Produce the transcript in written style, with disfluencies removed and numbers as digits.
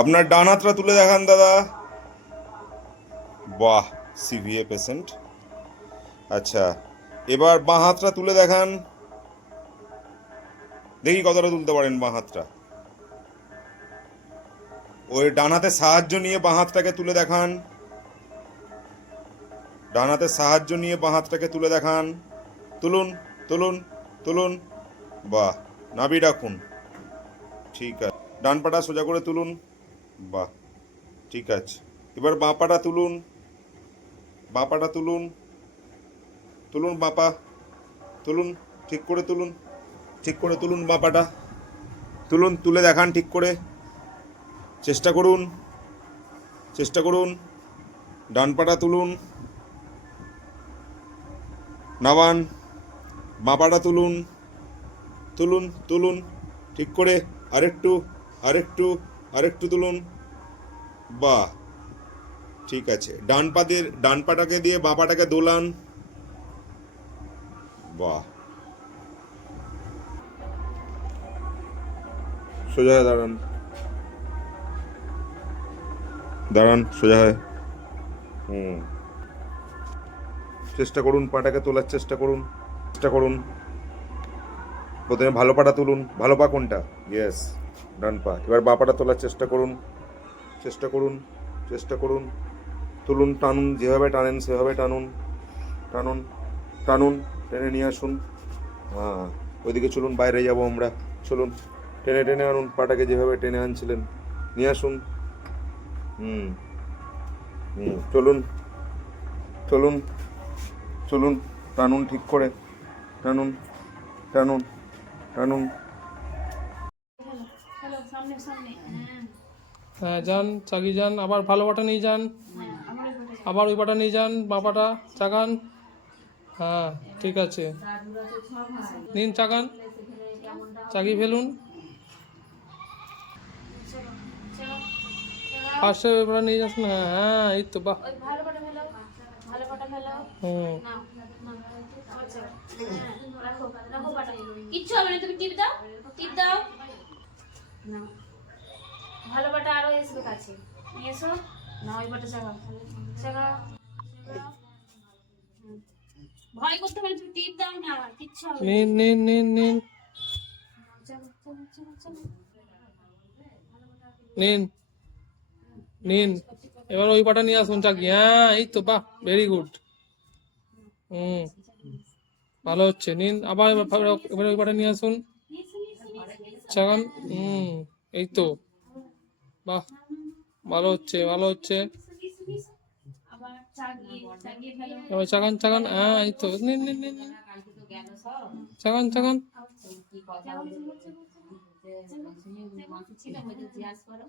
আপনার ডান হাতটা তুলে দেখান দাদা। বাহ, সিভিএ পেশেন্ট। আচ্ছা, এবার বাঁ হাতটা তুলে দেখান। দেখি কতটা তুলতে পারেন বাঁ হাতটা। ওই ডান হাতের সাহায্য নিয়ে বাঁ হাতটাকে তুলে দেখান। ডান হাতের সাহায্য নিয়ে বাঁ হাতটাকে তুলে দেখান। তুলুন, তুলুন, তুলুন। বাহ, নাভি রাখুন। ঠিক আছে, ডান পাটা সোজা করে তুলুন। বাহ, ঠিক আছে। এবার বাঁ পাটা তুলুন। বাঁ পাটা তুলুন, তুলুন বাঁ পা। তুলুন, ঠিক করে তুলুন। ঠিক করে তুলুন বাঁ পাটা। তুলুন, তুলে দেখান ঠিক করে। চেষ্টা করুন, চেষ্টা করুন। ডান পাটা তুলুন, নামান। বাঁ পাটা তুলুন, তুলুন, তুলুন। ঠিক করে। আরেকটু, আরেকটু, আরেকটু তুলুন। বাহ, ঠিক আছে। ডান পাটাকে দিয়ে বাঁ পাটাকে দোলান। বাহ, সোজা হয়ে দাঁড়ান। দাঁড়ান, সোজা হয়। হুম, চেষ্টা করুন, পাটাকে তোলার চেষ্টা করুন। চেষ্টা করুন। প্রথমে ভালো পাটা তুলুন। ভালো পা কোনটা? ইয়েস, ডান পা। এবার বাঁ পাটা তোলার চেষ্টা করুন। চেষ্টা করুন, চেষ্টা করুন। তুলুন, টানুন, যেভাবে টানেন সেভাবে টানুন। টানুন, টানুন, টেনে নিয়ে আসুন। হ্যাঁ, ওইদিকে চলুন, বাইরে যাবো আমরা। চলুন, টেনে টেনে আনুন পাটাকে, যেভাবে টেনে আনছিলেন নিয়ে আসুন। হুম, হুম, চলুন, চলুন, চলুন। টানুন ঠিক করে। টানুন, টানুন, টানুন। হ্যাঁ, যান, চাগিয়ে যান, আবার ভালো পাটা নিয়ে যান, আবার ওই পাটা নিয়ে যান, বাঁ পাটা চাগান। হ্যাঁ, ঠিক আছে, নিন চাগান, চাগিয়ে ফেলুন। ফার্স্টে ওই পাটা নিয়ে যাচ্ছেন। হ্যাঁ হ্যাঁ, এই তো, বাহ। হুম, কিচ্ছু হবে না, তুমি টিপ দাও, টিপ দাও। ভালো পাটা আরো এসবে কাছে নিয়ে এসো। না, ওই পাটা চাগাও, চাগাও। ভয় করতে পারে, তুমি টিপ দাও না, কিচ্ছু হবে না। নিন নিন নিন নিন, চলো চলো চলো চলো। নিন নিন। এবার ওই পাটা নিয়ে আসুন চাগিয়ে। হ্যাঁ, এই তো, বাহ, ভেরি গুড। হুম, ভালো হচ্ছে। নিন, আবার এবার ওই পাটা নিয়ে আসুন, চাগান। হুম, এই তো, বাহ, ভালো হচ্ছে, ভালো হচ্ছে। আবার চাগিয়ে চাগিয়ে ফেলো। এবার চাগান চাগান। হ্যাঁ, এই তো, নিন নিন নিন নিন। চাগান চাগান। কি কথা বলছে বলছে বলছে ছিল, জিজ্ঞাসা করো।